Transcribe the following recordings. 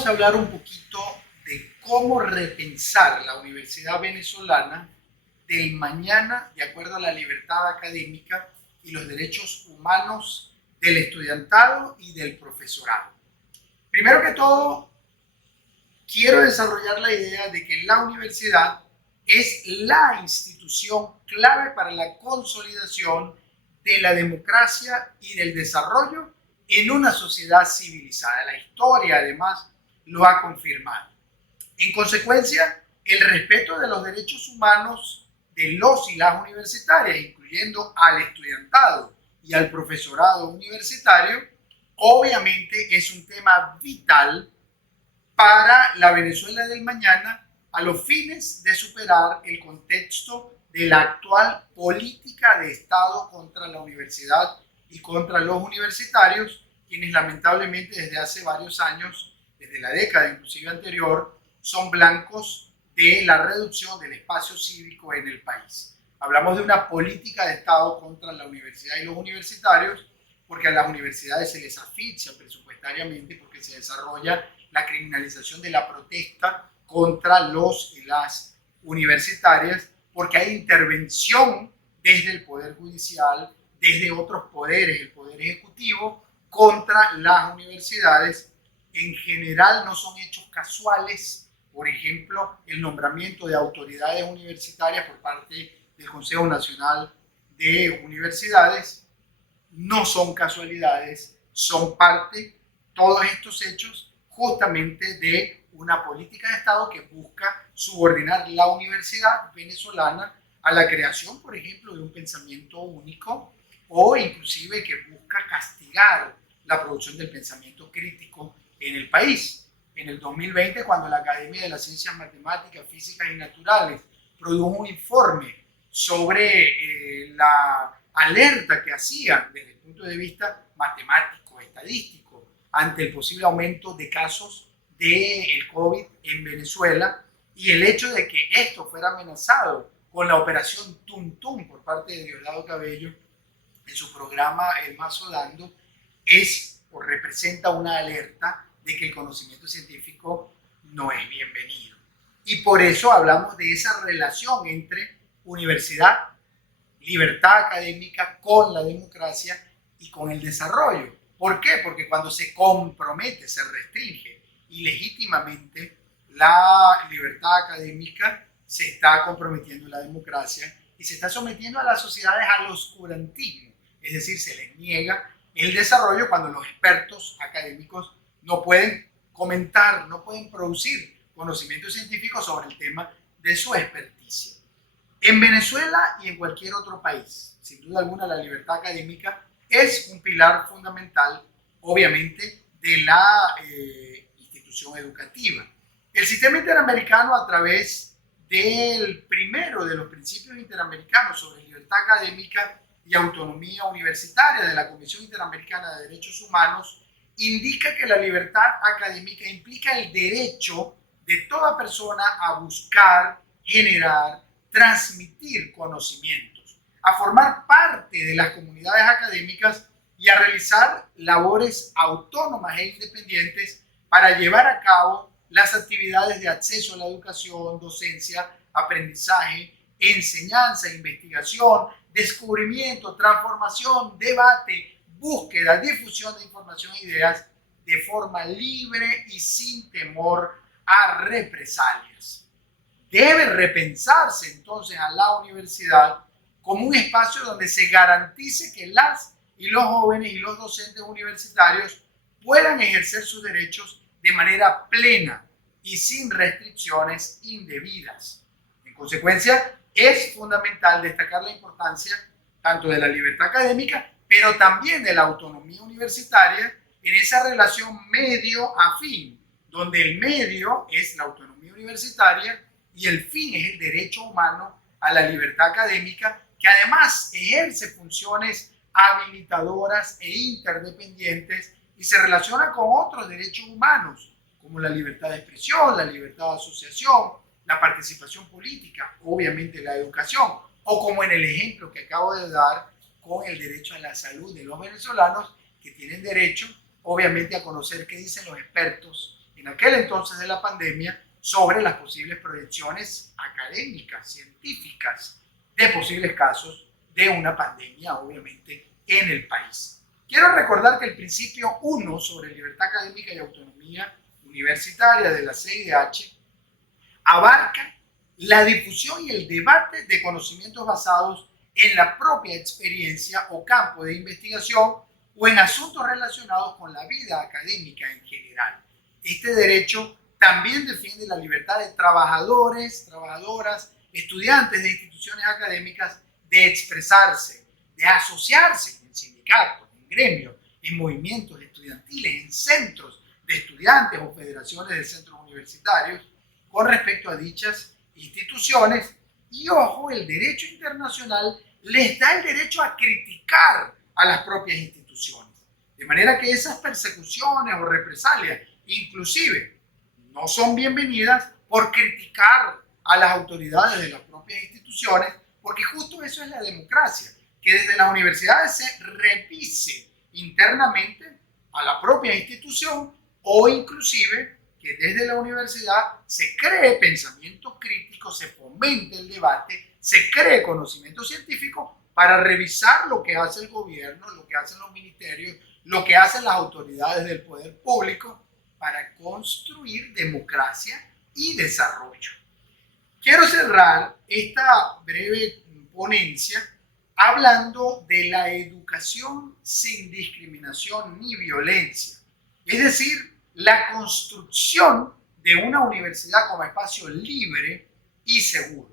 vamos a hablar un poquito de cómo repensar la universidad venezolana del mañana de acuerdo a la libertad académica y los derechos humanos del estudiantado y del profesorado. Primero que todo, quiero desarrollar la idea de que la universidad es la institución clave para la consolidación de la democracia y del desarrollo en una sociedad civilizada. La historia, además, lo ha confirmado. En consecuencia, el respeto de los derechos humanos de los y las universitarias, incluyendo al estudiantado y al profesorado universitario, obviamente es un tema vital para la Venezuela del mañana a los fines de superar el contexto de la actual política de Estado contra la universidad y contra los universitarios, quienes lamentablemente desde hace varios años, desde la década inclusive anterior, son blancos de la reducción del espacio cívico en el país. Hablamos de una política de Estado contra la universidad y los universitarios, porque a las universidades se les asfixia presupuestariamente, porque se desarrolla la criminalización de la protesta contra los y las universitarias, porque hay intervención desde el Poder Judicial, desde otros poderes, el Poder Ejecutivo, contra las universidades. En general no son hechos casuales, por ejemplo, el nombramiento de autoridades universitarias por parte del Consejo Nacional de Universidades, no son casualidades, son parte, todos estos hechos, justamente de una política de Estado que busca subordinar la universidad venezolana a la creación, por ejemplo, de un pensamiento único o inclusive que busca castigar la producción del pensamiento crítico en el país. En el 2020, cuando la Academia de las Ciencias Matemáticas, Físicas y Naturales produjo un informe sobre la alerta que hacía desde el punto de vista matemático, estadístico, ante el posible aumento de casos del COVID en Venezuela y el hecho de que esto fuera amenazado con la operación Tum por parte de Diosdado Cabello en su programa El Mazo Dando, es o representa una alerta de que el conocimiento científico no es bienvenido. Y por eso hablamos de esa relación entre universidad, libertad académica con la democracia y con el desarrollo. ¿Por qué? Porque cuando se compromete, se restringe ilegítimamente la libertad académica, se está comprometiendo la democracia y se está sometiendo a las sociedades al oscurantismo. Es decir, se les niega el desarrollo cuando los expertos académicos no pueden comentar, no pueden producir conocimiento científico sobre el tema de su experticia. En Venezuela y en cualquier otro país, sin duda alguna, la libertad académica es un pilar fundamental, obviamente, de la institución educativa. El sistema interamericano, a través del primero de los principios interamericanos sobre libertad académica y autonomía universitaria de la Comisión Interamericana de Derechos Humanos, indica que la libertad académica implica el derecho de toda persona a buscar, generar, transmitir conocimientos, a formar parte de las comunidades académicas y a realizar labores autónomas e independientes para llevar a cabo las actividades de acceso a la educación, docencia, aprendizaje, enseñanza, investigación, descubrimiento, transformación, debate, búsqueda, difusión de información e ideas de forma libre y sin temor a represalias. Debe repensarse entonces a la universidad como un espacio donde se garantice que las y los jóvenes y los docentes universitarios puedan ejercer sus derechos de manera plena y sin restricciones indebidas. En consecuencia, es fundamental destacar la importancia tanto de la libertad académica, pero también de la autonomía universitaria en esa relación medio-afín, donde el medio es la autonomía universitaria y el fin es el derecho humano a la libertad académica, que además ejerce funciones habilitadoras e interdependientes y se relaciona con otros derechos humanos, como la libertad de expresión, la libertad de asociación, la participación política, obviamente la educación, o como en el ejemplo que acabo de dar con el derecho a la salud de los venezolanos, que tienen derecho, obviamente, a conocer qué dicen los expertos en aquel entonces de la pandemia sobre las posibles proyecciones académicas, científicas, de posibles casos de una pandemia, obviamente, en el país. Quiero recordar que el principio 1 sobre libertad académica y autonomía universitaria de la CIDH abarca la difusión y el debate de conocimientos basados en la propia experiencia o campo de investigación o en asuntos relacionados con la vida académica en general. Este derecho también defiende la libertad de trabajadores, trabajadoras, estudiantes de instituciones académicas de expresarse, de asociarse en sindicatos, en gremios, en movimientos estudiantiles, en centros de estudiantes o federaciones de centros universitarios con respecto a dichas instituciones. Y ojo, el derecho internacional les da el derecho a criticar a las propias instituciones. De manera que esas persecuciones o represalias, inclusive, no son bienvenidas por criticar a las autoridades de las propias instituciones, porque justo eso es la democracia, que desde las universidades se revise internamente a la propia institución o inclusive que desde la universidad se cree pensamiento crítico, se fomente el debate, se cree conocimiento científico para revisar lo que hace el gobierno, lo que hacen los ministerios, lo que hacen las autoridades del poder público para construir democracia y desarrollo. Quiero cerrar esta breve ponencia hablando de la educación sin discriminación ni violencia, es decir, la construcción de una universidad como espacio libre y seguro.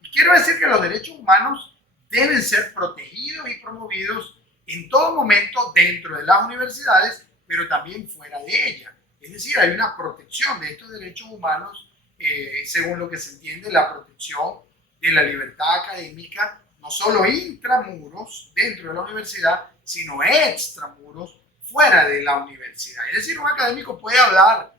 Y quiero decir que los derechos humanos deben ser protegidos y promovidos en todo momento dentro de las universidades, pero también fuera de ellas. Es decir, hay una protección de estos derechos humanos, según lo que se entiende, la protección de la libertad académica, no solo intramuros dentro de la universidad, sino extramuros fuera de la universidad. Es decir, un académico puede hablar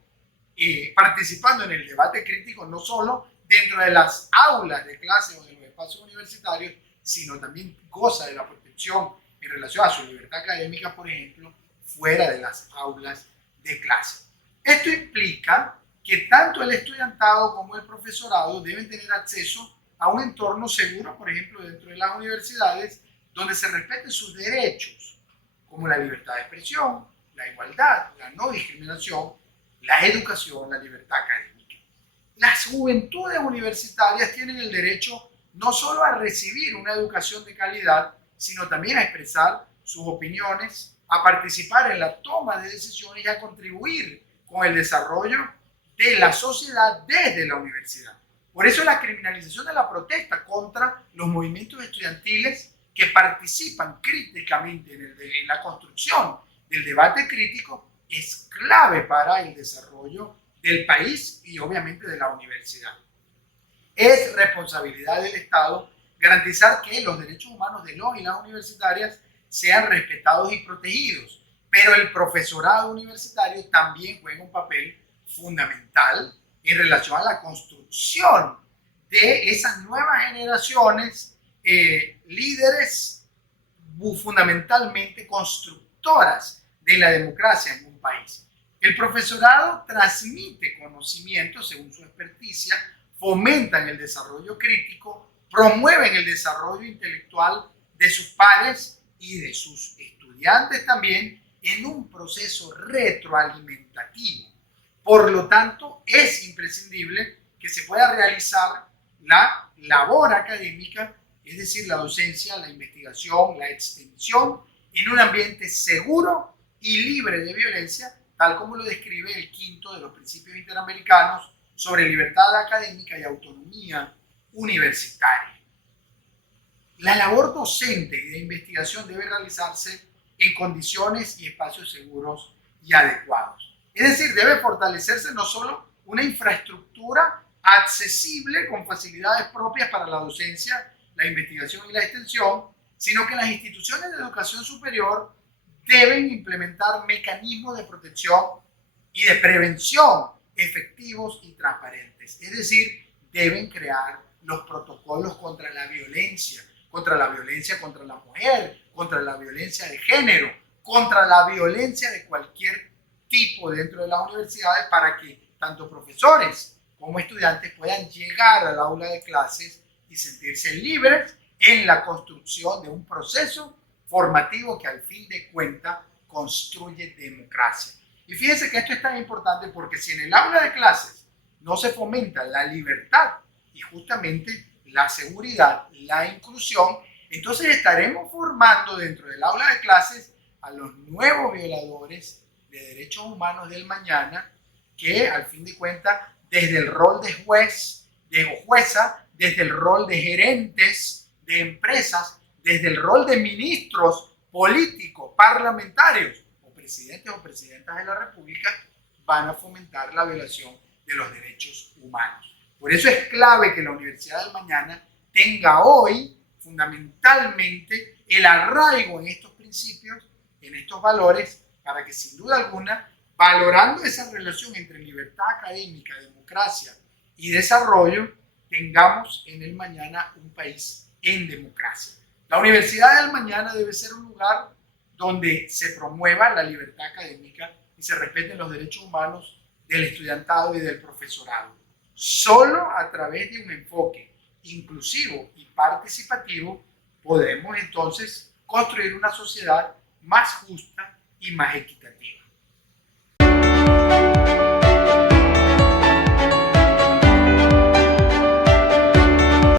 participando en el debate crítico no solo dentro de las aulas de clase o de los espacios universitarios, sino también goza de la protección en relación a su libertad académica, por ejemplo, fuera de las aulas de clase. Esto implica que tanto el estudiantado como el profesorado deben tener acceso a un entorno seguro, por ejemplo, dentro de las universidades, donde se respeten sus derechos, como la libertad de expresión, la igualdad, la no discriminación, la educación, la libertad académica. Las juventudes universitarias tienen el derecho no solo a recibir una educación de calidad, sino también a expresar sus opiniones, a participar en la toma de decisiones y a contribuir con el desarrollo de la sociedad desde la universidad. Por eso la criminalización de la protesta contra los movimientos estudiantiles que participan críticamente en la construcción del debate crítico es clave para el desarrollo del país y obviamente de la universidad. Es responsabilidad del Estado garantizar que los derechos humanos de los y las universitarias sean respetados y protegidos, pero el profesorado universitario también juega un papel fundamental en relación a la construcción de esas nuevas generaciones, líderes fundamentalmente constructoras de la democracia en un país. El profesorado transmite conocimiento según su experticia, fomentan el desarrollo crítico, promueven el desarrollo intelectual de sus pares y de sus estudiantes también en un proceso retroalimentativo. Por lo tanto, es imprescindible que se pueda realizar la labor académica, es decir, la docencia, la investigación, la extensión, en un ambiente seguro y libre de violencia, tal como lo describe el quinto de los principios interamericanos sobre libertad académica y autonomía universitaria. La labor docente y de investigación debe realizarse en condiciones y espacios seguros y adecuados. Es decir, debe fortalecerse no solo una infraestructura accesible con facilidades propias para la docencia, la investigación y la extensión, sino que las instituciones de educación superior deben implementar mecanismos de protección y de prevención efectivos y transparentes. Es decir, deben crear los protocolos contra la violencia contra la mujer, contra la violencia de género, contra la violencia de cualquier tipo dentro de las universidades para que tanto profesores como estudiantes puedan llegar al aula de clases y sentirse libres en la construcción de un proceso formativo que al fin de cuentas construye democracia. Y fíjense que esto es tan importante porque si en el aula de clases no se fomenta la libertad y justamente la seguridad, la inclusión, entonces estaremos formando dentro del aula de clases a los nuevos violadores de derechos humanos del mañana que al fin de cuentas desde el rol de juez, de jueza, desde el rol de gerentes de empresas, desde el rol de ministros políticos, parlamentarios o presidentes o presidentas de la República van a fomentar la violación de los derechos humanos. Por eso es clave que la Universidad del Mañana tenga hoy fundamentalmente el arraigo en estos principios, en estos valores, para que sin duda alguna, valorando esa relación entre libertad académica, democracia y desarrollo, tengamos en el mañana un país en democracia. La Universidad del Mañana debe ser un lugar donde se promueva la libertad académica y se respeten los derechos humanos del estudiantado y del profesorado. Solo a través de un enfoque inclusivo y participativo podemos entonces construir una sociedad más justa y más equitativa.